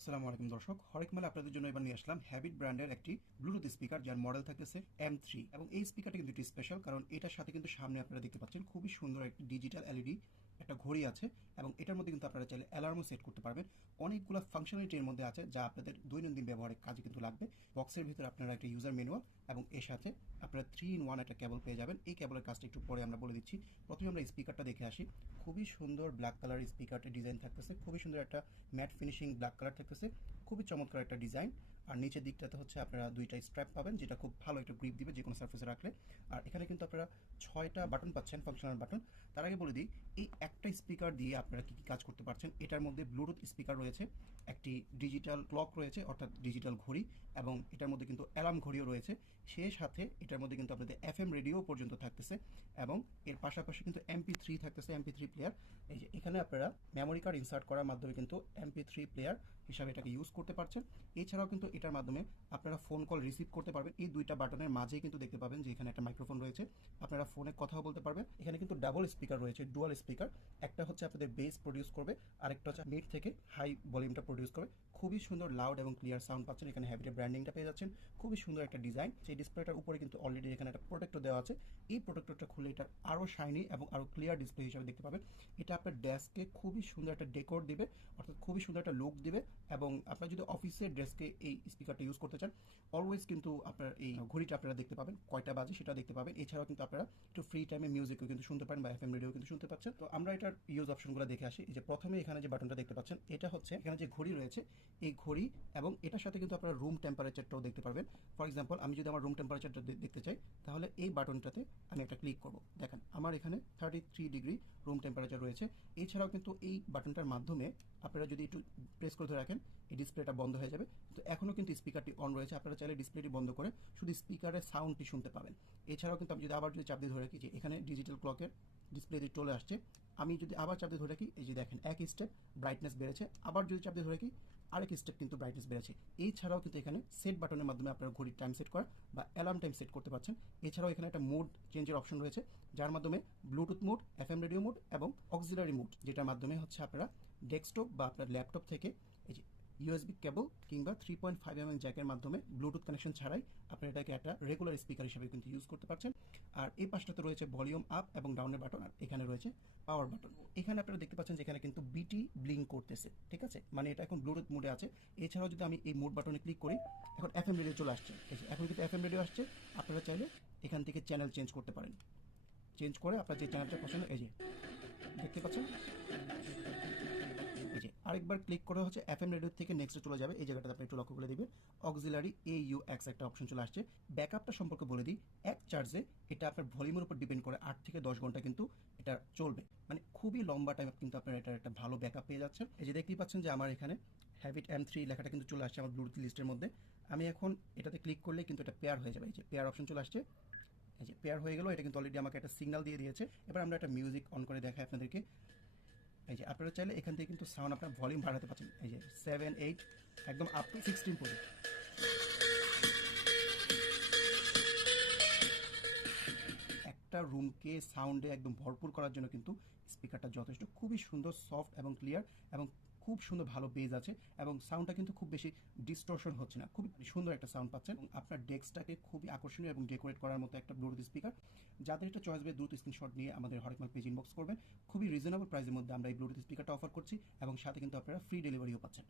আসসালামু আলাইকুম দর্শক, হরেক মেলা আপনাদের জন্য এবার নিয়ে আসলাম হ্যাবিট ব্র্যান্ডের একটি ব্লুটুথ স্পিকার, যার মডেল থাকতেছে M3। এবং এই স্পিকারটা কিন্তু একটি স্পেশাল, কারণ এটার সাথে কিন্তু সামনে আপনারা দেখতে পাচ্ছেন খুবই সুন্দর একটি ডিজিটাল এলইডি একটা ঘড়ি আছে। এবং এটার মধ্যে কিন্তু আপনারা চাইলে অ্যালার্মও সেট করতে পারবেন। অনেকগুলো ফাংশনালিটি এর মধ্যে আছে যা আপনাদের দৈনন্দিন ব্যবহারের কাজে কিন্তু লাগবে। বক্সের ভিতরে আপনারা একটা ইউজার ম্যানুয়াল এবং এর সাথে আপনারা 3 in 1 একটা কেবল পেয়ে যাবেন। এই কেবলের কাজটা একটু পরে আমরা বলে দিচ্ছি। প্রথমে আমরা স্পিকারটা দেখে আসি। খুবই সুন্দর ব্ল্যাক কালার স্পিকারটির ডিজাইন থাকতেছে, খুবই সুন্দর একটা ম্যাট ফিনিশিং ব্ল্যাক কালার থাকতেছে, খুবই চমৎকার একটা ডিজাইন। আর নিচের দিকটাতে হচ্ছে আপনারা দুইটা স্ট্র্যাপ পাবেন, যেটা খুব ভালো একটা গ্রিপ দিবে যে কোনো সার্ফেসে রাখলে। আর এখানে কিন্তু আপনারা 6টা বাটন পাচ্ছেন, ফাংশনাল বাটন। তার আগে বলে দিই, এই একটা স্পিকার দিয়ে আপনারা কী কী কাজ করতে পারছেন। এটার মধ্যে ব্লুটুথ স্পিকার রয়েছে, একটি ডিজিটাল ক্লক রয়েছে অর্থাৎ ডিজিটাল ঘড়ি, এবং এটার মধ্যে কিন্তু অ্যালার্ম ঘড়িও রয়েছে। সেই সাথে এটার মধ্যে কিন্তু আপনাদের FM রেডিও পর্যন্ত থাকতেছে, এবং এর পাশাপাশি কিন্তু MP3 থাকতেছে, MP3 প্লেয়ার। এই যে এখানে আপনারা মেমোরি কার্ড ইনসার্ট করার মাধ্যমে কিন্তু MP3 প্লেয়ার হিসাবে এটাকে ইউজ করতে পারছেন। এছাড়াও কিন্তু এটার মাধ্যমে আপনারা ফোন কল রিসিভ করতে পারবেন। এই দুইটা বাটনের মাঝেই কিন্তু দেখতে পাবেন যে এখানে একটা মাইক্রোফোন রয়েছে, আপনারা ফোনে কথাও বলতে পারবেন। এখানে কিন্তু ডাবল স্পিকার রয়েছে, ডুয়াল স্পিকার। একটা হচ্ছে আপনাদের বেস প্রডিউস করবে, আরেকটা হচ্ছে মিড থেকে হাই ভলিউমটা প্রডিউস করবে। খুবই সুন্দর লাউড এবং ক্লিয়ার সাউন্ড পাচ্ছেন। এখানে হ্যাবিটের ব্র্যান্ডিংটা পেয়ে যাচ্ছেন, খুবই সুন্দর একটা ডিজাইন। সেই ডিসপ্লেটার উপরে কিন্তু অলরেডি এখানে একটা প্রোটেক্টর দেওয়া আছে। এই প্রোটেক্টরটা খুলে এটা আরও শাইনি এবং আরও ক্লিয়ার ডিসপ্লে হিসাবে দেখতে পাবেন। এটা আপনার ডেস্কে খুবই সুন্দর একটা ডেকোর দিবে, অর্থাৎ খুবই সুন্দর একটা লুক দিবে। এবং আপনার যদি অফিসের ডেস্কে এই স্পিকারটা ইউজ করতে চান, অলওয়েজ কিন্তু আপনার এই ঘড়িটা আপনারা দেখতে পাবেন, কয়টা বাজে সেটা দেখতে পাবেন। এছাড়াও কিন্তু আপনারা একটু ফ্রি টাইমে মিউজিকও কিন্তু শুনতে পারেন, বা FM রেডিও কিন্তু শুনতে পাচ্ছেন। তো আমরা এটার ইউজ অপশনগুলো দেখে আসি। এই যে প্রথমে এখানে যে বাটনটা দেখতে পাচ্ছেন, এটা হচ্ছে এখানে যে ঘড়ি রয়েছে, এই ঘড়ি এবং এটার সাথে কিন্তু আপনারা রুম টেম্পারেচারটাও দেখতে পারবেন। ফর এক্সাম্পল, আমি যদি আমার রুম টেম্পারেচারটা দেখতে চাই, তাহলে এই বাটনটাতে আমি একটা ক্লিক করব। দেখেন আমার এখানে 33 ডিগ্রি রুম টেম্পারেচার রয়েছে। এছাড়াও কিন্তু এই বাটনটার মাধ্যমে আপনারা যদি একটু প্রেস করে ধরে রাখেন, এই ডিসপ্লেটা বন্ধ হয়ে যাবে। তো এখনও কিন্তু স্পিকারটি অন রয়েছে, আপনারা চাইলে ডিসপ্লেটি বন্ধ করে শুধু স্পিকারের সাউন্ডটি শুনতে পাবেন। এছাড়াও কিন্তু আমি যদি আবার চাপ দিয়ে ধরে রাখি, যে এখানে ডিজিটাল ক্লকের ডিসপ্লেতে চলে আসছে, আমি যদি আবার চাপ দিয়ে ধরে রাখি, এই যে দেখেন এক স্টেপ ব্রাইটনেস বেড়েছে। আবার যদি চাপ দিয়ে ধরে রাখি, আরেক স্টেপ কিন্তু ব্রাইটনেস বেড়েছে। এছাড়াও কিন্তু এখানে সেট বাটনের মাধ্যমে আপনারা ঘড়ির টাইম সেট করা বা অ্যালার্ম টাইম সেট করতে পারছেন। এছাড়াও এখানে একটা মোড চেঞ্জের অপশন রয়েছে, যার মাধ্যমে Bluetooth mode, FM radio mode এবং অক্সিলারি মোড, যেটার মাধ্যমে হচ্ছে আপনারা ডেস্কটপ বা আপনার ল্যাপটপ থেকে এই যে USB কেবল কিংবা 3.5mm জ্যাকের মাধ্যমে ব্লুটুথ কানেকশন ছাড়াই আপনারা এটাকে একটা রেগুলার স্পিকার হিসেবে কিন্তু ইউজ করতে পারছেন। আর এই পাশটাতে রয়েছে ভলিউম আপ এবং ডাউনের বাটন, আর এখানে রয়েছে পাওয়ার বাটন। এখানে আপনারা দেখতে পাচ্ছেন যে এখানে কিন্তু বিটি ব্লিঙ্ক করতেছে, ঠিক আছে, মানে এটা এখন ব্লুটুথ মোডে আছে। এছাড়াও যদি আমি এই মোড বাটনে ক্লিক করি, এখন FM রেডিও চলে আসছে। এখন কিন্তু FM রেডিও আসছে। আপনারা চাইলে এখান থেকে চ্যানেল চেঞ্জ করতে পারেন, চেঞ্জ করে আপনার যে চ্যানেলটা পছন্দ, এই যে দেখতে পাচ্ছেন, এই যে আরেকবার ক্লিক করে হচ্ছে FM রেডিও থেকে নেক্সটে চলে যাবে। এই জায়গাটাতে আপনি একটু লক্ষ্য করে দিবেন, অক্সিলারি AUX একটা অপশন চলে আসছে। ব্যাকআপটা সম্পর্কে বলে দিই, এক চার্জে এটা আপনার ভলিউমের উপর ডিপেন্ড করে 8 থেকে 10 ঘন্টা কিন্তু এটা চলবে, মানে খুবই লম্বা টাইম কিন্তু আপনার এটার একটা ভালো ব্যাকআপ পেয়ে যাচ্ছেন। এই যে দেখতেই পাচ্ছেন যে আমার এখানে হ্যাবিট M3 লেখাটা কিন্তু চলে আসছে আমার ব্লুটুথ লিস্টের মধ্যে। আমি এখন এটাতে ক্লিক করলে কিন্তু এটা পেয়ার হয়ে যাবে। এই যে পেয়ার অপশন চলে আসছে, এই যে পেয়ার হয়ে গেল। এটা কিন্তু অলরেডি আমাকে একটা সিগন্যাল দিয়ে দিয়েছে। এবার আমরা একটা মিউজিক অন করে দেখাই আপনাদেরকে। এই যে আপনারা চাইলে এখান থেকে কিন্তু সাউন্ড আপনার ভলিউম বাড়াতে পারছেন, এই যে 7, 8 একদম আপ টু 16 পর্যন্ত। একটা রুমকে সাউন্ডে একদম ভরপুর করার জন্য কিন্তু স্পিকারটা যথেষ্ট, খুবই সুন্দর, সফট এবং ক্লিয়ার, এবং খুব সুন্দর ভালো বেজ আছে, এবং সাউন্ডটা কিন্তু খুব বেশি ডিস্টর্শন হচ্ছে না, খুবই সুন্দর একটা সাউন্ড পাচ্ছেন। এবং আপনার ডেস্কটাকে খুবই আকর্ষণীয় এবং ডেকোরেট করার মতো একটা ব্লুটুথ স্পিকার। যাদের এটা চয়েস হবে দ্রুত স্ক্রিনশট নিয়ে আমাদের হরেকমাল পেজ ইনবক্স করবেন। খুবই রিজনেবল প্রাইসের মধ্যে আমরা এই ব্লুটুথ স্পিকারটা অফার করছি, এবং সাথে কিন্তু আপনারা ফ্রি ডেলিভারিও পাচ্ছেন।